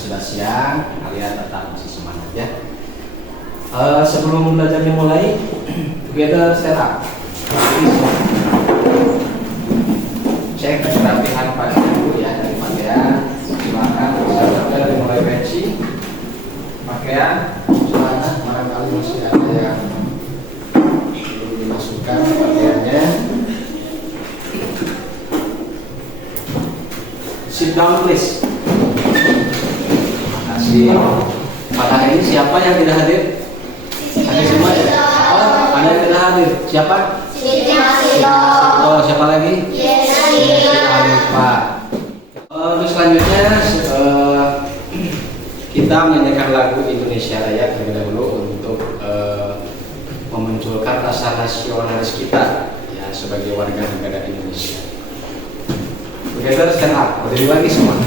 sudah siang, kalian tetap masih semangat ya. Sebelum belajarnya mulai, together stand up. Cek kerapihan pakaian dulu ya, dari pakaian. Silakan dari mulai peci, pakaian, celana, barangkali masih ada yang belum dimasukkan pakaiannya. Sit down please. Terima kasih. Pada hari ini siapa yang tidak hadir? Hadir semua ya? Oh, ada yang tidak hadir. Siapa? Oh, siapa lagi? Pak. Terus selanjutnya kita menyanyikan lagu Indonesia Raya terlebih dahulu untuk memunculkan rasa nasionalis kita ya sebagai warga negara Indonesia. Together stand up, berdiri lagi semua.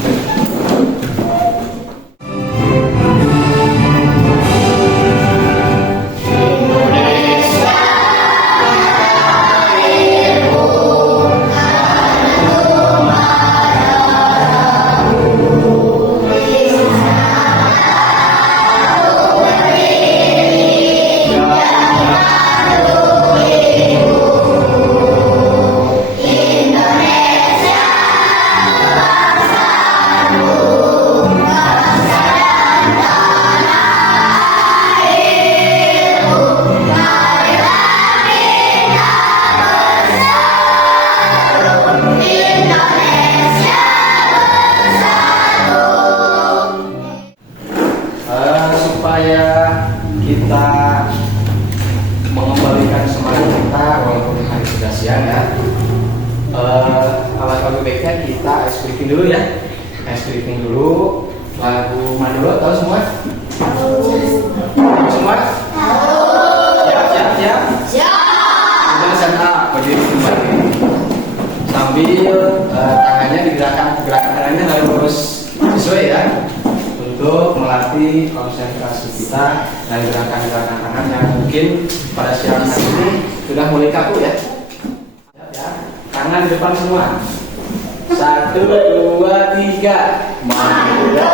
Supaya kita mengembalikan semangat kita walaupun hari sudah siang ya, alangkah baiknya kita ice breaking dulu ya. Ice breaking dulu. Lagu mana dulu? Tahu semua? Tahu semua? Siap. Sudah stand up, berdiri kembali. Sambil tangannya digerakkan, gerakan tangannya harus sesuai ya, untuk melatih konsentrasi kita dan gerakan-gerakan tangan yang mungkin pada siang hari ini sudah mulai kaku ya. Tangan di depan semua. 1, 2, 3. Mando.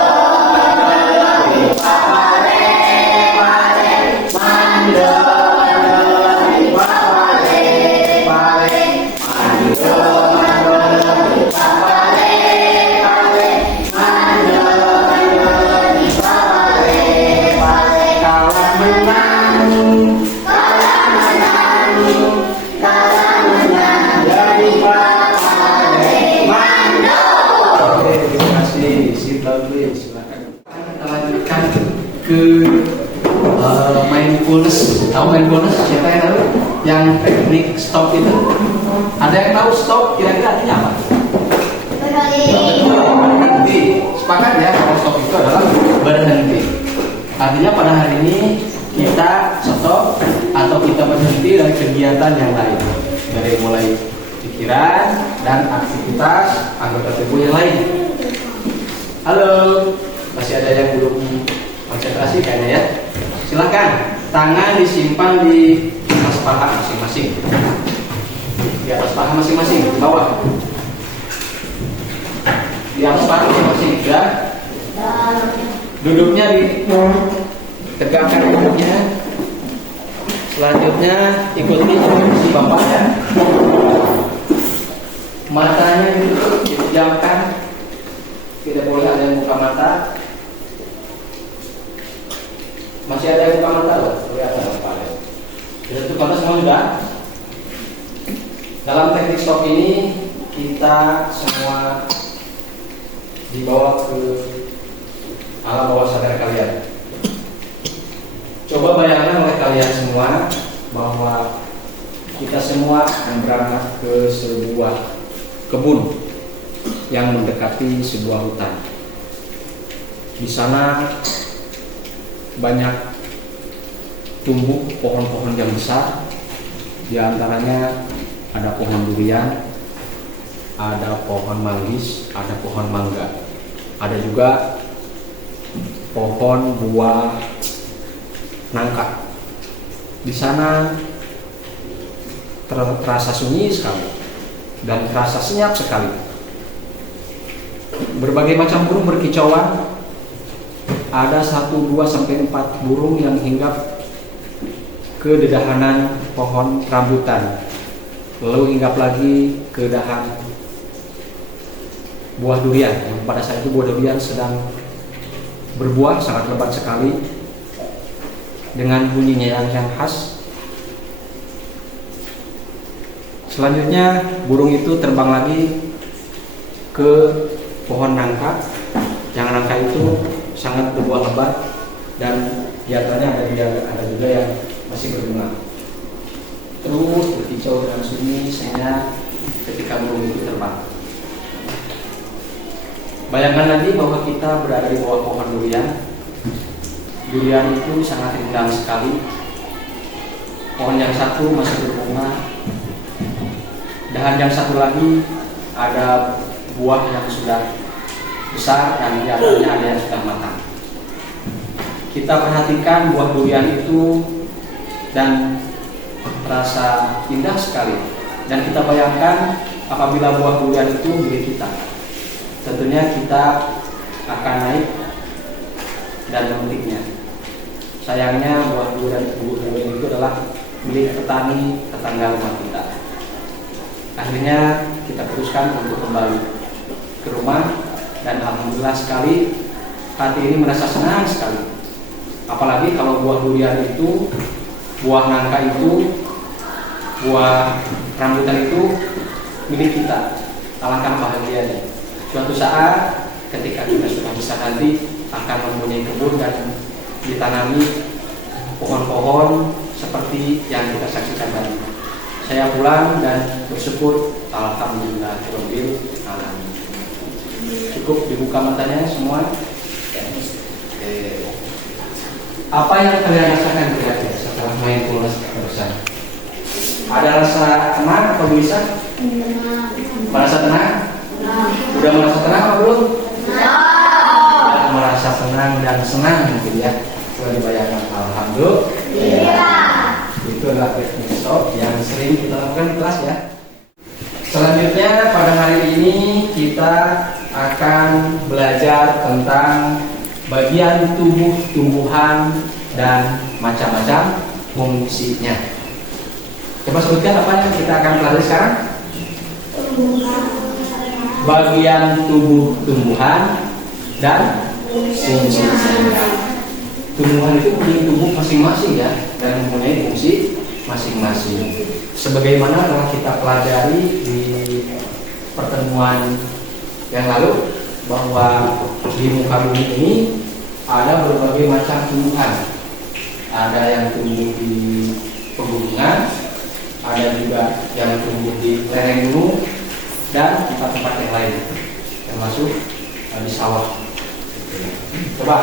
Silakan kita lanjutkan ke mindfulness. Tahu mindfulness? Siapa yang tahu? Yang teknik stop itu? Ada yang tahu stop kira-kira artinya apa? Berhenti. Sepakat ya kalau stop itu adalah berhenti. Artinya pada hari ini kita stop atau kita berhenti dari kegiatan yang lain, dari mulai pikiran dan aktivitas anggota tubuh yang lain. Halo, masih ada yang belum konsentrasi kayaknya ya. Silakan, tangan disimpan di atas paha masing-masing. Di atas paha masing-masing, di bawah. Di atas paha masing-masing ya. Duduknya tegakkan duduknya. Selanjutnya ikuti instruksi Bapak ya. Matanya dipejamkan. Tidak boleh ada yang buka mata. Masih ada yang buka mata loh. Kelihatan kepala. Sudah tutup mata semua sudah. Dalam teknik stop ini kita semua dibawa ke alam bawah sadar kalian. Coba bayangkan oleh kalian semua bahwa kita semua akan berangkat ke sebuah kebun yang mendekati sebuah hutan. Di sana banyak tumbuh pohon-pohon yang besar. Di antaranya ada pohon durian, ada pohon manggis, ada pohon mangga. Ada juga pohon buah nangka. Di sana terasa sunyi sekali dan terasa senyap sekali. Berbagai macam burung berkicauan ada 1, 2, sampai 4 burung yang hinggap ke dedahanan pohon rambutan, lalu hinggap lagi ke dahan buah durian. Yang pada saat itu buah durian sedang berbuah, sangat lebat sekali dengan bunyinya yang khas. Selanjutnya burung itu terbang lagi ke pohon nangka. Yang nangka itu sangat berbuah lebat dan di antaranya ada juga yang masih berbunga. Terus berkicau dengan sunyi sehingga ketika burung itu terbang. Bayangkan lagi bahwa kita berada di bawah pohon durian. Durian itu sangat rindang sekali. Pohon yang satu masih berbunga, dahan yang satu lagi ada buah yang sudah besar dan di atasnya ada yang sudah matang. Kita perhatikan buah durian itu dan terasa indah sekali. Dan kita bayangkan apabila buah durian itu milik kita, tentunya kita akan naik dan memetiknya. Sayangnya buah durian itu adalah milik petani tetangga rumah kita. Akhirnya kita putuskan untuk kembali ke rumah dan alhamdulillah sekali hati ini merasa senang sekali. Apalagi kalau buah durian itu, buah nangka itu, buah rambutan itu milik kita. Alangkah bahagianya. Suatu saat ketika kita sudah besar nanti akan mempunyai kebun dan ditanami pohon-pohon seperti yang kita saksikan tadi. Saya pulang dan bersyukur alhamdulillahirabbil alamin. Cukup dibuka matanya semua. Apa yang kalian rasakan kira-kira setelah mindfulness terusan? Ada rasa tenang atau bisa? Merasa tenang? Udah merasa tenang atau belum? Sudah merasa tenang dan senang gitu ya. Sudah dibayangkan alhamdulillah. Itu adalah teknik stop yang sering kita lakukan di kelas ya. Selanjutnya pada hari ini kita akan belajar tentang bagian tubuh tumbuhan dan macam-macam fungsinya. Coba sebutkan apa yang kita akan pelajari sekarang? Bagian tubuh tumbuhan dan fungsinya. Tumbuhan itu punya tubuh masing-masing ya, dan mempunyai fungsi masing-masing. Sebagaimana telah kita pelajari di pertemuan yang lalu, bahwa di muka bumi ini ada berbagai macam tumbuhan. Ada yang tumbuh di pegunungan, ada juga yang tumbuh di lereng gunung dan tempat-tempat yang lain, termasuk di sawah. Coba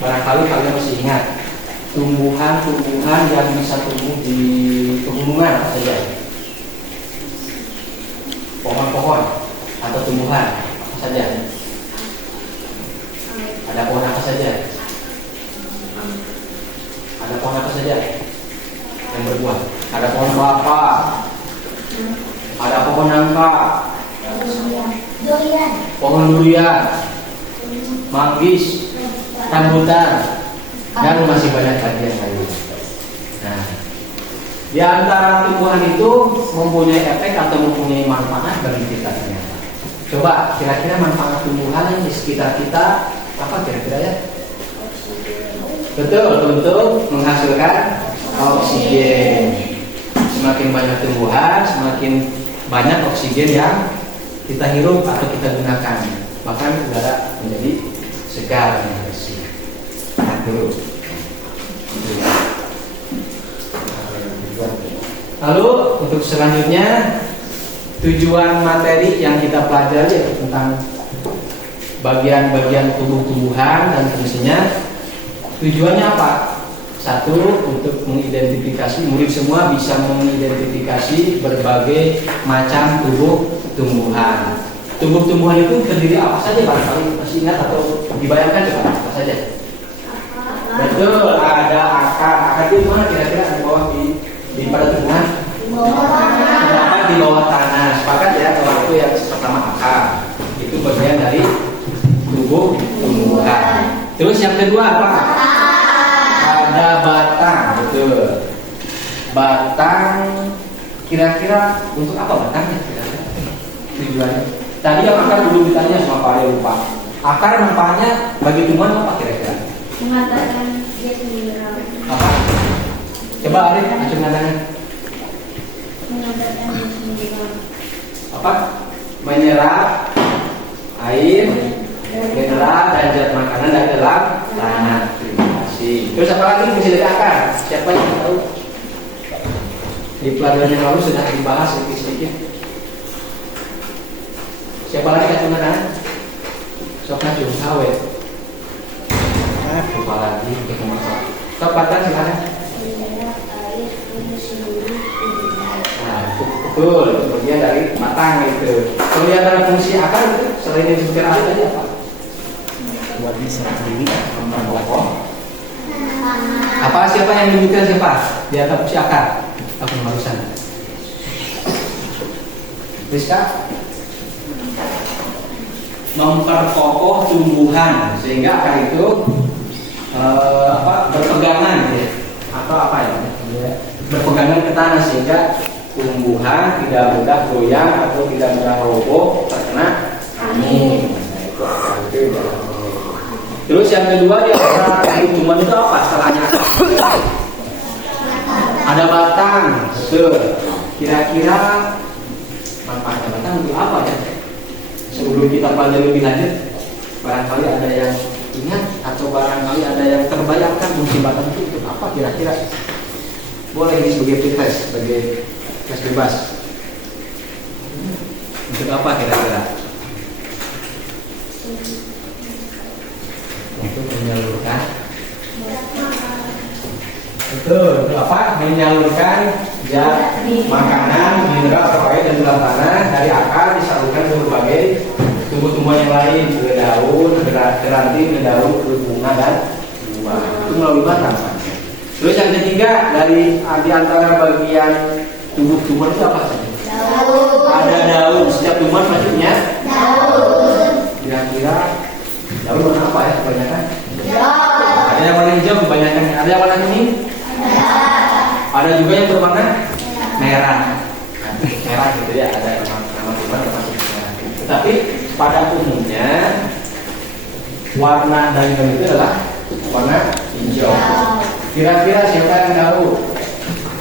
barangkali kalian masih ingat tumbuhan-tumbuhan yang bisa tumbuh di pegunungan apa saja? Pohon-pohon atau tumbuhan apa saja? Ada pohon apa saja? Ada pohon apa saja yang berbuah? Ada pohon kelapa, ada pohon nangka, pohon durian, manggis, rambutan, dan masih banyak lagi yang lain. Nah, di antara tumbuhan itu mempunyai efek atau mempunyai manfaat bagi kita ternyata. Coba kira-kira manfaat tumbuhan di sekitar kita apa kira-kira ya? Betul, untuk menghasilkan oksigen. Semakin banyak tumbuhan, semakin banyak oksigen yang kita hirup atau kita gunakan. Bahkan udara menjadi segar dan bersih. Dulu. Lalu untuk selanjutnya tujuan materi yang kita pelajari tentang bagian-bagian tubuh tumbuhan dan fungsinya. Tujuannya apa? Satu, untuk mengidentifikasi, murid semua bisa mengidentifikasi berbagai macam tubuh tumbuhan. Tubuh tumbuhan itu terdiri apa saja? Barangkali masih ingat atau dibayangkan coba apa saja? Betul, ada akar. Akar itu mana kira-kira? Di bawah di pada tumbuhan? Terdapat di bawah tanah. Sepakat ya, kalau itu yang pertama akar. Itu bagian dari tubuh tumbuhan. Terus yang kedua apa? Ada batang, betul. Batang kira-kira untuk apa batangnya? Kira-kira tujuannya. Tadi yang akar dulu ditanya sama Pak Arya lupa. Akar manfaatnya bagi tumbuhan apa kira-kira? Mengatakan dia mineral. Apa? Coba Arif, acung tangan. Mengatakan dia mineral. Apa? Menyerap air, mineral dan zat makanan dari dalam tanah. Terima kasih. Terus apa lagi fungsi dari akar? Siapa yang tahu? Di pelajaran yang lalu sudah dibahas sedikit-sedikit. Siapa lagi acung tangan? Sok acung awet. Lupa lagi untuk nomor 1. Tepatkan silakan. Mineral air untuk seluruh tubuh. Nah, betul, itu bagian dari batang itu. Kalau di antara fungsi akar itu selain yang disebutkan air tadi apa? Buat bisa sendiri pokok. Apa siapa yang menyebutkan siapa? Di antara fungsi akar. Aku barusan. Rizka? Memperkokoh tumbuhan sehingga akar itu berpegangan ya, atau apa ya, berpegangan ke tanah sehingga tumbuhan tidak mudah goyang atau tidak mudah roboh terkena angin. Terus yang kedua dia tumbuhan itu apa salahnya? Ada batang, kira-kira manfaatnya batang untuk apa ya? Sebelum kita pelajari lebih lanjut, barangkali ada yang ingat atau barangkali ada yang terbayangkan fungsi batang itu untuk apa kira-kira? Boleh ini sebagai pretest, sebagai tes bebas. Untuk apa kira-kira? Untuk menyalurkan. Betul, untuk apa? Menyalurkan zat makanan, mineral atau air dan dalam tanah dari akar disalurkan ke berbagai tumbuh-tumbuhan yang lain, ke daun, ke ranting, ke daun, ke bunga dan buah. Itu melalui batang. Terus yang ketiga dari di antara bagian tumbuh-tumbuhan itu apa saja? Daun. Ada daun. Setiap tumbuhan maksudnya Daun. kira-kira daun warna apa ya kebanyakan? Daun. Ada yang warna hijau kebanyakan. Ada yang warna kuning? Ada juga yang berwarna merah. Merah gitu ya. Ada nama tumbuhan termasuk merah. Tetapi pada umumnya warna daun itu adalah warna hijau. Kira-kira siapa yang tahu?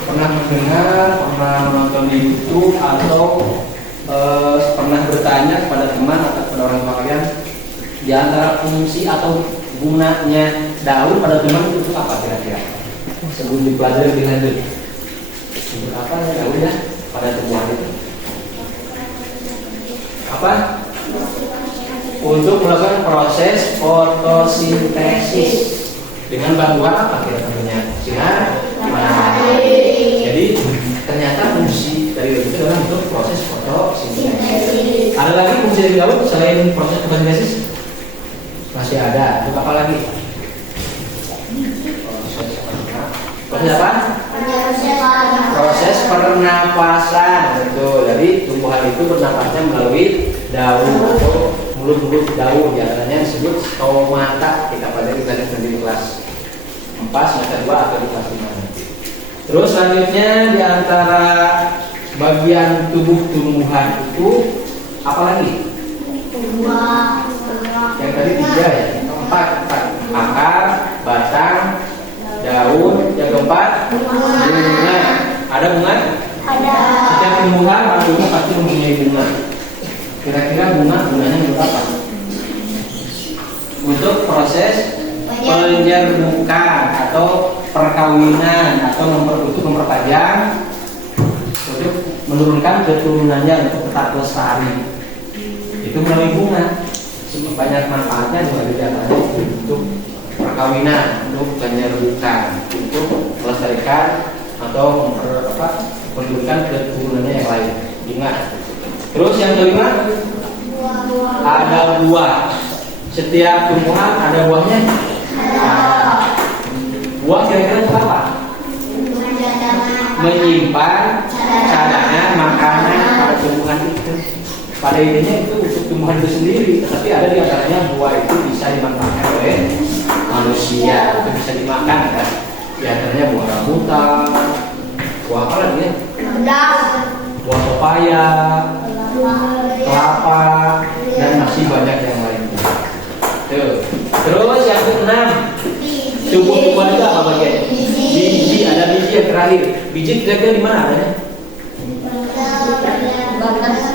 Pernah mendengar, pernah menonton di YouTube atau pernah bertanya kepada teman atau kepada orang tua kalian di antara fungsi atau gunanya daun pada teman itu apa kira-kira? Sebelum dipelajari lebih lanjut, untuk apa daun ya pada tumbuhan itu? Apa? Untuk melakukan proses fotosintesis dengan bantuan apa kira-kira? Sinar matahari. Jadi ternyata fungsi dari daun itu adalah untuk proses fotosintesis. Ada lagi fungsi dari daun selain proses fotosintesis? Masih ada. Untuk apa lagi? Proses apa? Proses pernapasan. Betul. Jadi tumbuhan itu bernapasnya melalui daun atau mulut-mulut daun, diantaranya disebut stomata. Kita pelajari nanti di kelas 4 semester 2 atau di kelas 5. Terus selanjutnya di antara bagian tubuh tumbuhan itu apa lagi? Yang tadi 3 ya, 4 akar, batang, daun, yang keempat bunga. Ada bunga? Ada. Setiap tumbuhan pada umumnya pasti mempunyai bunga. Kira-kira bunga gunanya untuk apa? Untuk proses penyerbukan atau perkawinan atau untuk memperpanjang, untuk menurunkan keturunannya untuk tetap lestari. Itu melalui bunga. Banyak manfaatnya juga di dalamnya untuk perkawinan, untuk penyerbukan, untuk melestarikan atau menurunkan keturunannya yang lain. Ingat. Terus yang kelima, ada buah. Setiap tumbuhan ada buahnya. Buah kira-kira untuk apa? Menyimpan cadangan makanan pada tumbuhan itu. Pada intinya itu untuk tumbuhan itu sendiri, tapi ada di antaranya buah itu bisa dimanfaatkan oleh manusia. Itu bisa dimakan kan? Di antaranya buah rambutan, buah apa lagi ya? Buah pepaya, kelapa, dan masih banyak yang lainnya. Tuh. Terus yang keenam, tumbuh-tumbuhan itu apa bagian? Biji, ada biji yang terakhir. Biji kira-kira di mana adanya?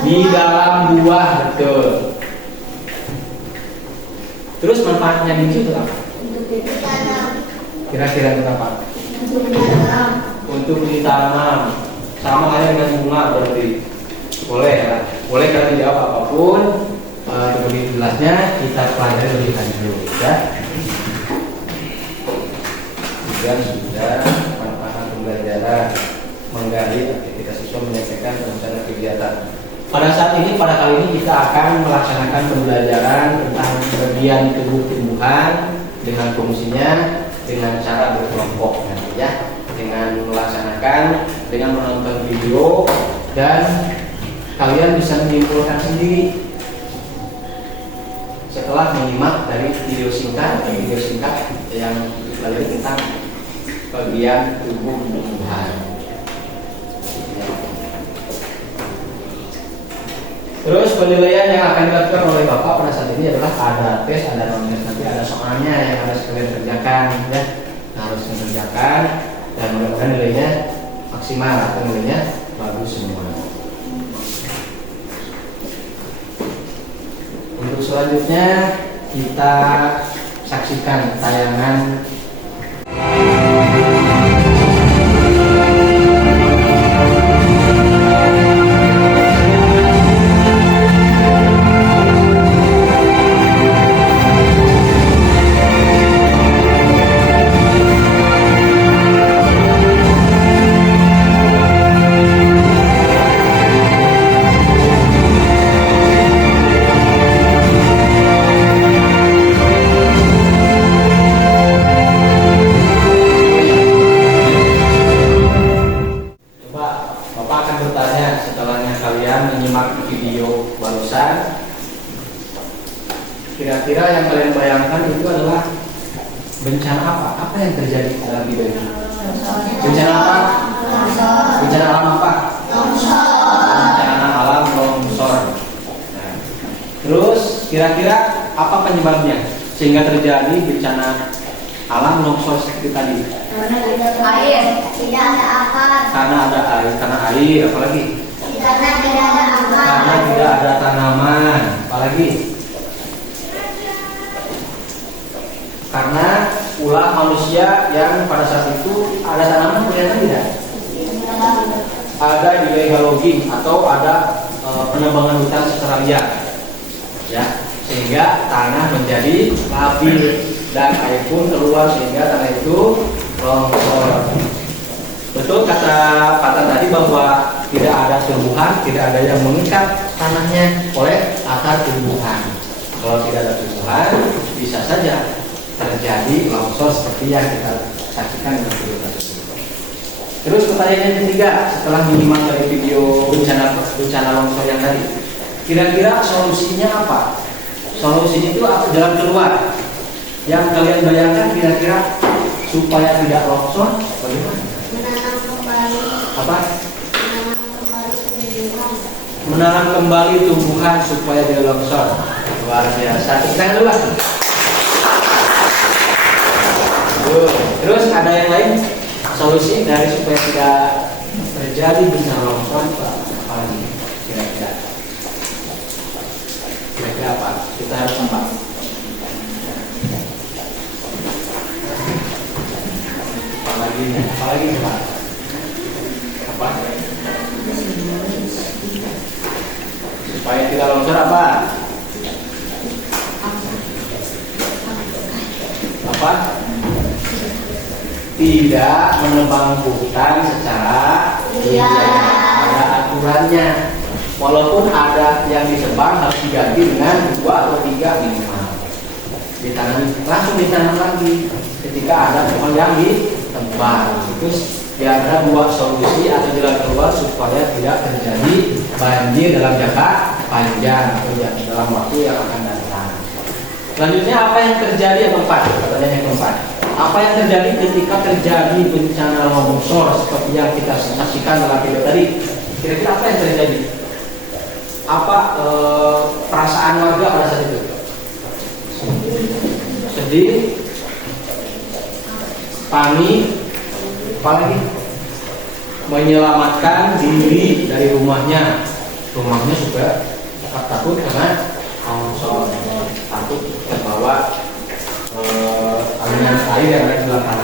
Di dalam buah, betul. Terus manfaatnya biji itu apa? Kira-kira itu apa? Untuk ditanam. Sama kayak dengan bunga berarti. Boleh ya? Boleh kalau dijawab apapun. Untuk lebih jelasnya kita pelajari lebih lanjut ya. Dan sudah manfaat pembelajaran menggali aktivitas siswa menyampaikan rencana kegiatan. Pada saat ini, pada kali ini kita akan melaksanakan pembelajaran tentang bagian tubuh tumbuhan dengan fungsinya, dengan cara berkelompok nanti ya, dengan melaksanakan, dengan menonton video dan kalian bisa menyimpulkan sendiri setelah menyimak dari video singkat yang dipelajari tentang bagian tubuh tumbuhan. Terus penilaian yang akan dilakukan oleh Bapak pada saat ini adalah ada tes, ada non tes, nanti ada soalnya yang harus kalian kerjakan ya, harus mengerjakan dan mudah-mudahan nilainya maksimal atau nilainya bagus semua. Untuk selanjutnya kita saksikan tayangan. Kira-kira yang kalian bayangkan itu adalah bencana apa? Apa yang terjadi dalam video ini? Bencana apa? Bencana alam apa? Bencana alam longsor. Nah, terus kira-kira apa penyebabnya sehingga terjadi bencana alam longsor seperti tadi? Karena tidak ada akar. Karena ada air, apalagi? Karena tidak ada akar. Karena tidak ada tanaman, apalagi? Karena ulah manusia yang pada saat itu ada tanaman kelihatan tidak? Ada illegal logging atau ada penebangan hutan secara liar, ya, sehingga tanah menjadi labil dan air pun keluar sehingga tanah itu longsor. Betul kata Pak Tan tadi bahwa tidak ada tumbuhan, tidak ada yang mengikat tanahnya oleh akar tumbuhan. Kalau tidak ada tumbuhan, bisa saja terjadi longsor seperti yang kita saksikan di video tersebut. Terus pertanyaan yang ketiga, setelah menyimak dari video bencana longsor yang tadi, kira-kira solusinya apa? Solusinya itu apa? Jalan keluar yang kalian bayangkan kira-kira supaya tidak longsor bagaimana? Menanam kembali. Apa? Menanam kembali tumbuhan. Menanam kembali tumbuhan supaya tidak longsor. Luar biasa. Tepuk tangan dulu lah. Terus ada yang lain solusi dari supaya tidak terjadi bencana longsor apa lagi kira-kira? Kira-kira apa? Kita harus apa? Apalagi Pak? Apa? Supaya tidak longsor apa? Apa? Tidak menebang hutan secara liar, ada aturannya. Walaupun ada yang ditebang harus diganti dengan 2 atau 3 minimal. Langsung ditanam lagi ketika ada pohon yang ditebang. Itu di antara 2 solusi atau jalan keluar supaya tidak terjadi banjir dalam jangka panjang atau dalam waktu yang akan datang. Selanjutnya apa yang terjadi yang keempat? Pertanyaan yang keempat. Apa yang terjadi ketika terjadi bencana longsor seperti yang kita saksikan dalam video tadi? Kira-kira apa yang terjadi? Apa perasaan warga pada saat itu? Sedih, panik, apalagi menyelamatkan diri dari rumahnya. Rumahnya juga takut karena longsor, takut terbawa aliran air yang ada di belakang.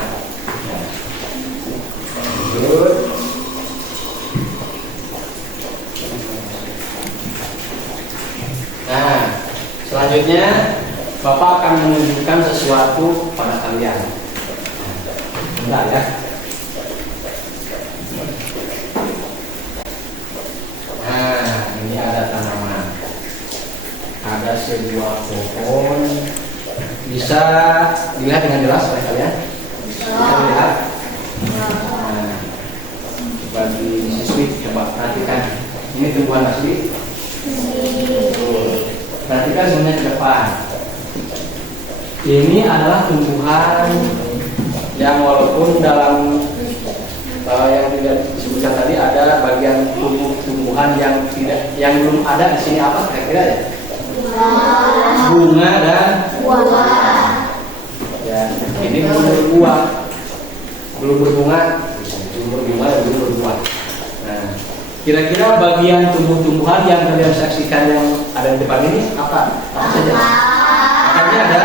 Lanjut. Nah, selanjutnya Bapak akan menunjukkan sesuatu pada kalian. Bentar ya. Nah, ini ada tanaman. Ada sebuah pohon. Bisa dilihat dengan jelas oleh kalian? Bisa dilihat? Nah, bagi siswi coba perhatikan. Ini tumbuhan asli. Perhatikan semuanya ke depan. Ini adalah tumbuhan yang walaupun dalam yang tidak disebutkan tadi ada bagian tumbuhan yang belum ada di sini, apa kira-kira ya? Bunga dan buah. Ya, ini belum berbuah, belum berbunga, belum berbuah. Nah, kira-kira bagian tumbuh-tumbuhan yang kalian saksikan yang ada di depan ini apa? Apa saja? Akarnya ada.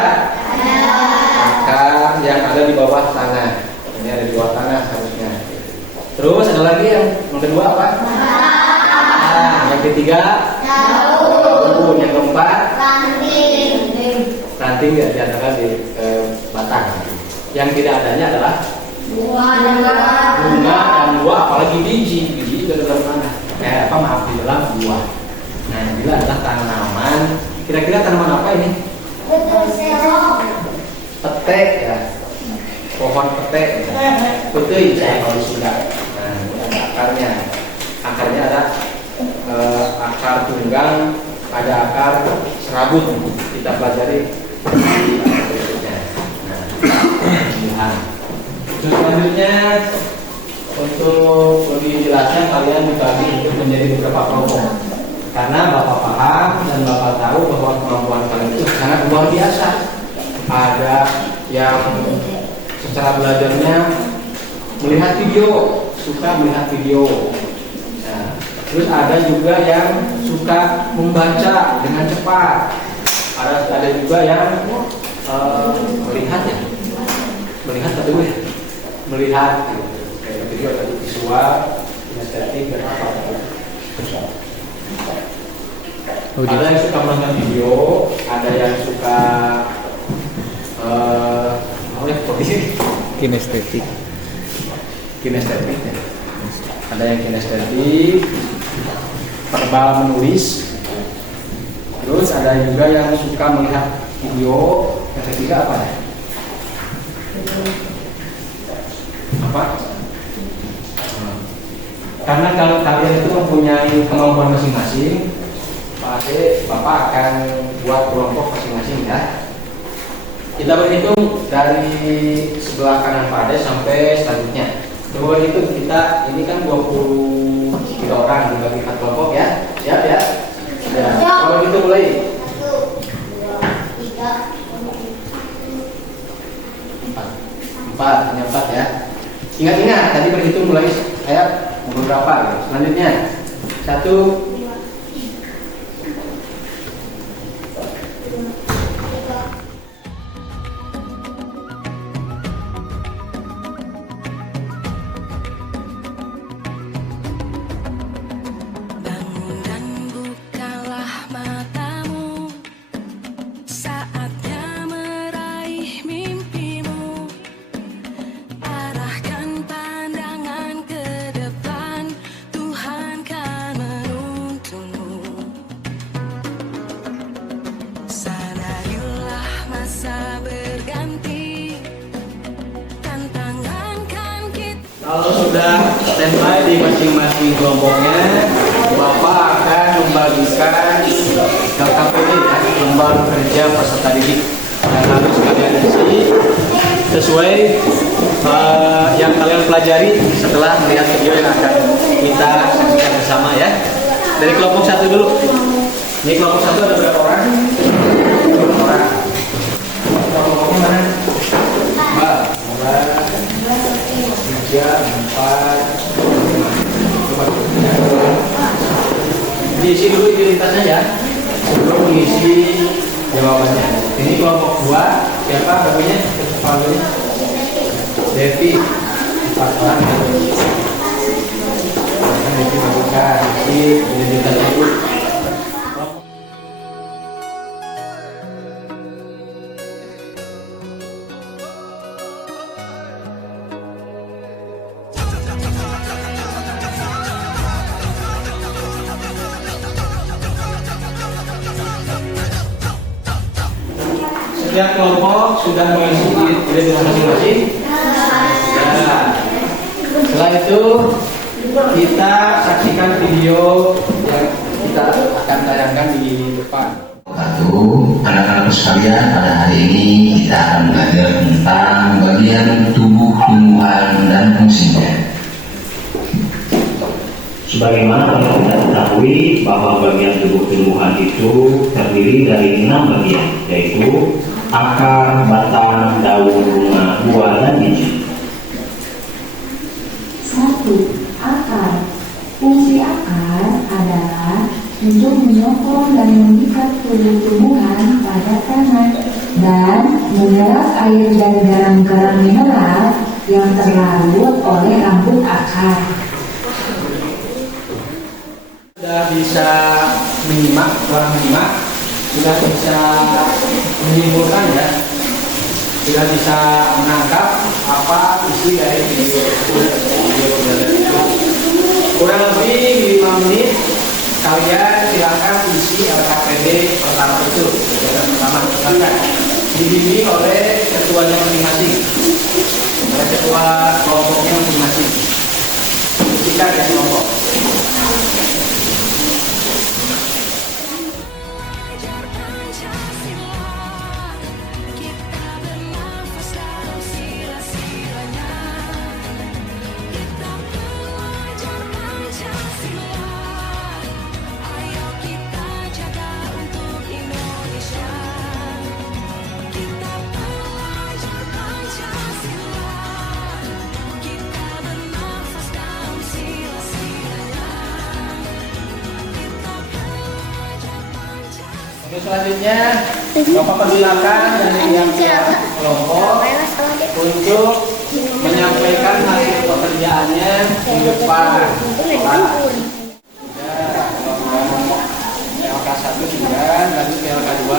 Akar yang ada di bawah tanah. Ini ada di bawah tanah harusnya. Terus ada lagi yang kedua apa? Nah, yang ketiga daun. Yang keempat ranting ya diadakan di batang. Yang tidak adanya adalah bunga dan buah, apalagi biji itu dalam tanah. Maaf, di dalam buah. Nah, ini adalah tanaman. Kira-kira tanaman apa ini? Petek ya, pohon petek. Betul ya kalau sudah. Nah, ini ada akarnya. Akarnya ada akar tunggang, ada akar serabut. Kita pelajari berikutnya. Nah, terus selanjutnya untuk lebih jelasnya kalian dibagi untuk menjadi beberapa kelompok. Karena Bapak paham dan Bapak tahu bahwa kemampuan kalian itu sangat luar biasa. Ada yang secara belajarnya melihat video, suka melihat video. Nah, terus ada juga yang suka membaca dengan cepat. Ada juga yang melihat ya, melihat atau ya, melihat kayak video tadi visual, kinestetik dan apa. Ada yang suka menonton video, ada yang suka kinestetik ya. Ada yang kinestetik, verbal menulis. Terus ada juga yang suka melihat video. Yang ketiga apa ya? Apa? Karena kalau kalian itu mempunyai kemampuan masing-masing, pasti Bapak akan buat kelompok masing-masing ya. Kita berhitung dari sebelah kanan Pak Ade sampai selanjutnya. Coba hitung kita, ini kan 23 orang dibagi 4 kelompok ya. Siap ya? Ya. Kalau gitu mulai. 1, 2, 3, 4. Hanya 4 ya. Ingat-ingat tadi berhitung mulai ayat beberapa gitu. Selanjutnya 1. Kalau sudah standby di masing-masing kelompoknya, Bapak akan membagikan LKPD, lembar kerja peserta didik, yang harus kalian isi sesuai yang kalian pelajari setelah melihat video yang akan kita saksikan bersama ya. Dari kelompok 1 dulu. Ini kelompok 1 ada berapa orang? 2 orang. Kelompoknya mana? 3, 4, 5. Diisi dulu identitasnya ya. Sebelum mengisi jawabannya. Ini kelompok 2. Siapa namanya? Devi. 4 orang. Devi masukkan di identitasnya dulu. Setiap kelompok sudah mengisi identitas masing-masing. Ya. Setelah itu kita saksikan video yang kita akan tayangkan di depan. Anak-anak sekalian, pada hari ini kita akan belajar tentang bagian tubuh tumbuhan dan fungsinya. Sebagaimana telah kita ketahui bahwa bagian tubuh tumbuhan itu terdiri dari 6 bagian, yaitu akar, batang, daun, bunga, buah, dan biji. 1. Akar. Fungsi akar adalah untuk menyokong dan mengikat tubuh tumbuhan pada tanah dan menyerap air dan garam-garam mineral yang terlarut oleh rambut akar. Sudah bisa menyimak, sudah bisa menyimpulkan ya, sudah bisa menangkap apa isi dari video itu. Kurang lebih 5 menit kalian silakan isi LKPD pertama itu. Pertama silakan dibimbing oleh ketuanya masing-masing, oleh ketua kelompoknya masing-masing. Silakan ya kelompok. Oke, selanjutnya Bapak persilakan dari yang kelompok untuk menyampaikan hasil pekerjaannya di depan. LK1 sudah, lanjut ke LK2.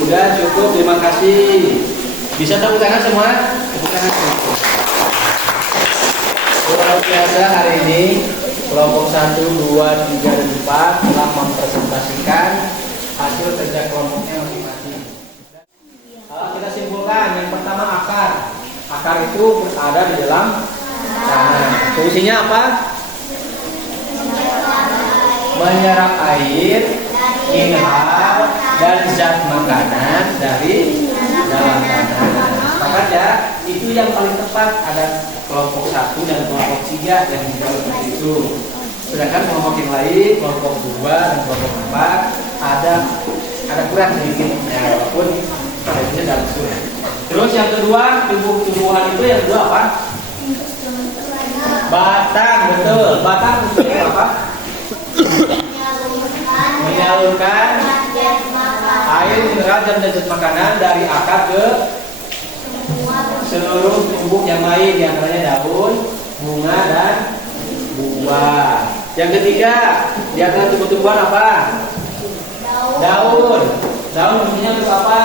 Sudah cukup, terima kasih. Bisa tepuk tangan semua? Tepuk tangan semua. Luar biasa hari ini kelompok 1, 2, 3, dan 4 telah mempresentasikan hasil kerja kelompoknya masing-masing. Kita simpulkan, yang pertama akar. Akar itu berada di dalam tanah. Fungsinya apa? Menyerap air, mineral, dan zat makanan dari dalam tanah. Sepakat ya? Itu yang paling tepat. Ada kelompok 1 dan kelompok 3 yang menjawab seperti itu. Sedangkan kelompok yang lain, kelompok 2 dan kelompok 4 ada kurang sedikit. Ya, walaupun ini dalam surat. Terus yang kedua, tumbuh-tumbuhan itu yang kedua apa? Batang, betul. Batang fungsinya apa? Menyalurkan air mineral dan zat makanan dari akar ke seluruh tubuh yang lain, diantaranya daun, bunga, dan buah. Yang ketiga, di antara tumbuh-tumbuhan apa? Daun. Daun fungsinya untuk apa?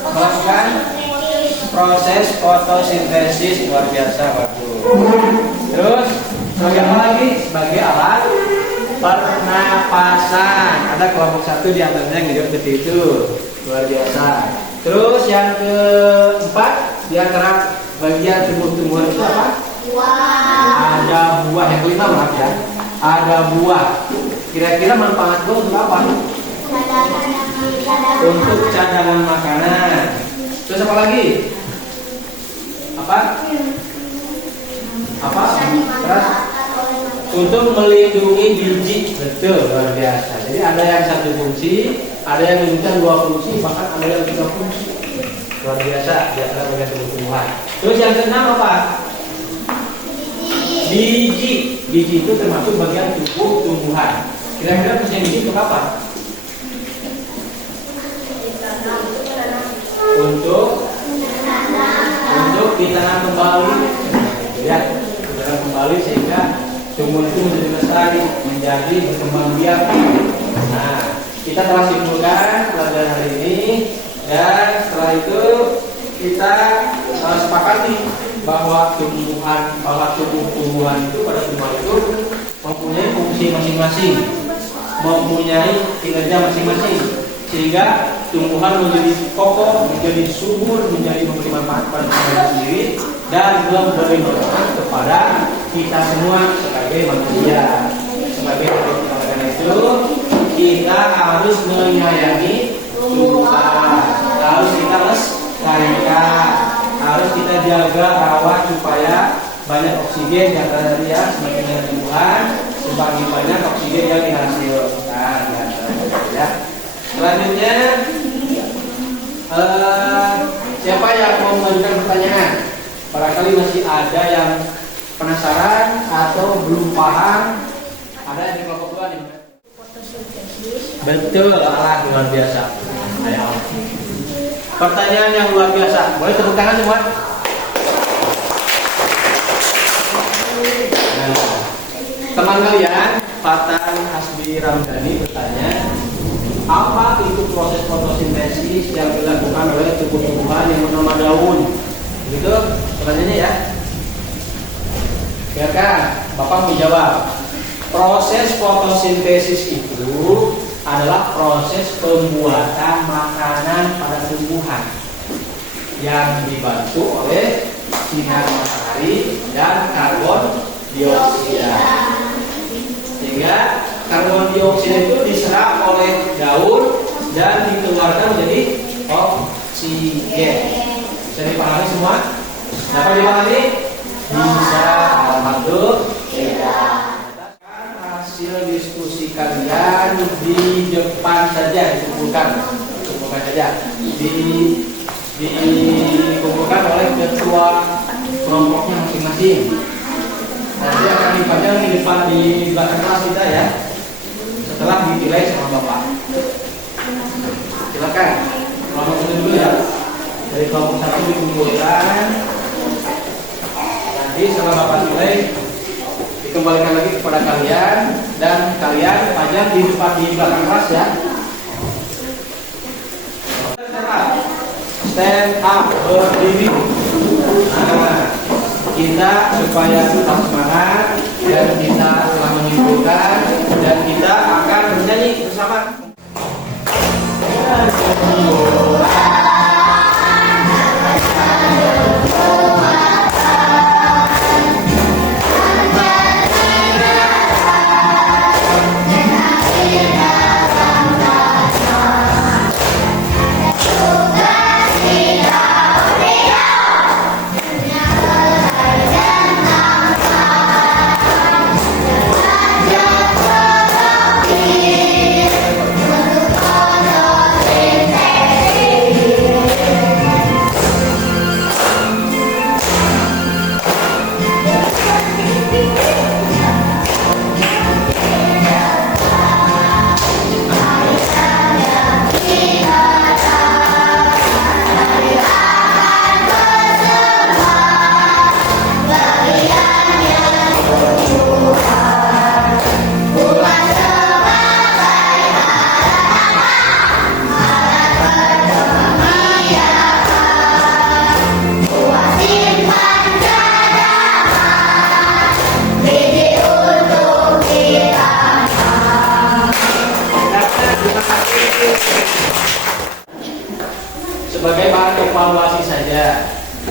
Melakukan proses fotosintesis, luar biasa, bagus. Terus sebagai apa lagi? Sebagai alat pernapasan. Ada kelompok satu di antaranya yang hidup seperti itu, luar biasa. Terus yang keempat, di antara bagian tumbuh-tumbuhan itu apa? Ada buah. Yang kelima maaf ya, ada buah. Kira-kira manfaat buah untuk apa? Untuk cadangan makanan. Terus apa lagi? Apa? Terus untuk melindungi biji. Betul, luar biasa. Jadi ada yang satu fungsi, ada yang memiliki dua fungsi, bahkan ada yang tiga fungsi. Luar biasa di antara bagian tumbuh-tumbuhan. Terus yang keenam apa? Biji. Biji itu termasuk bagian tubuh tumbuhan. Kira-kira fungsi biji untuk apa? Untuk ditanam kembali, ya, ditanam kembali sehingga tumbuhan itu menjadi lestari, menjadi berkembang biak. Nah, kita telah simpulkan pelajaran hari ini, dan setelah itu kita sepakati bahwa tumbuh-tumbuhan itu pada tumbuhan itu mempunyai fungsi masing-masing, mempunyai kinerja masing-masing, sehingga tumbuhan menjadi kokoh, menjadi subur, menjadi memberi manfaat pada tumbuhan sendiri dan memberi manfaat kepada kita semua sebagai manusia. Sebagai karena itu kita harus menyayangi tumbuhan, harus kita lestarikan, harus kita jaga rawat supaya banyak oksigen yang ada ya, semakin banyak tumbuhan semakin banyak oksigen yang dihasilkan ya. Selanjutnya siapa yang mau mengajukan pertanyaan? Barangkali masih ada yang penasaran atau belum paham. Ada yang di kelompok dua nih. Betul, luar biasa. Ayo. Pertanyaan yang luar biasa. Boleh tepuk tangan semua? Nah, teman kalian, Fatan Hasbi Ramdhani bertanya, apa itu proses fotosintesis yang dilakukan oleh tumbuh-tumbuhan yang bernama daun? Begitu pertanyaannya ya. Biarkan Bapak menjawab. Proses fotosintesis itu adalah proses pembuatan makanan pada tumbuhan yang dibantu oleh sinar matahari dan karbon dioksida. Sehingga karbon dioksida itu diserap oleh daun dan dikeluarkan menjadi oksigen. Bisa dipahami semua? Dapat dipahami? Bisa, alhamdulillah. Hasil diskusi kalian di depan saja dikumpulkan saja, dikumpulkan oleh ketua kelompoknya masing-masing. Nanti akan dipajang di depan di belakang kelas kita ya, setelah dinilai sama Bapak. Silakan kelompok itu dulu ya, dari kelompok satu dikumpulkan, nanti setelah Bapak nilai dikembalikan lagi kepada kalian, dan kalian pajang di depan di belakang kelas ya. Stand up, berdiri. Nah, kita supaya tetap semangat dan kita telah menyimpulkan dan kita akan bernyanyi bersama. evaluasi saja.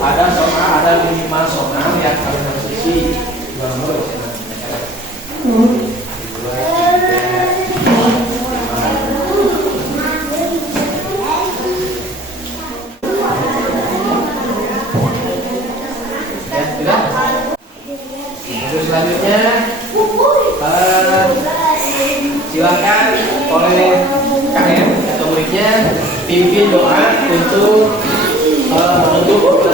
Ada soal, ada minimal soal yang kalian harus isi. Ya, sudah. Terus selanjutnya silakan oleh KM atau muridnya pimpin doa untuk menutup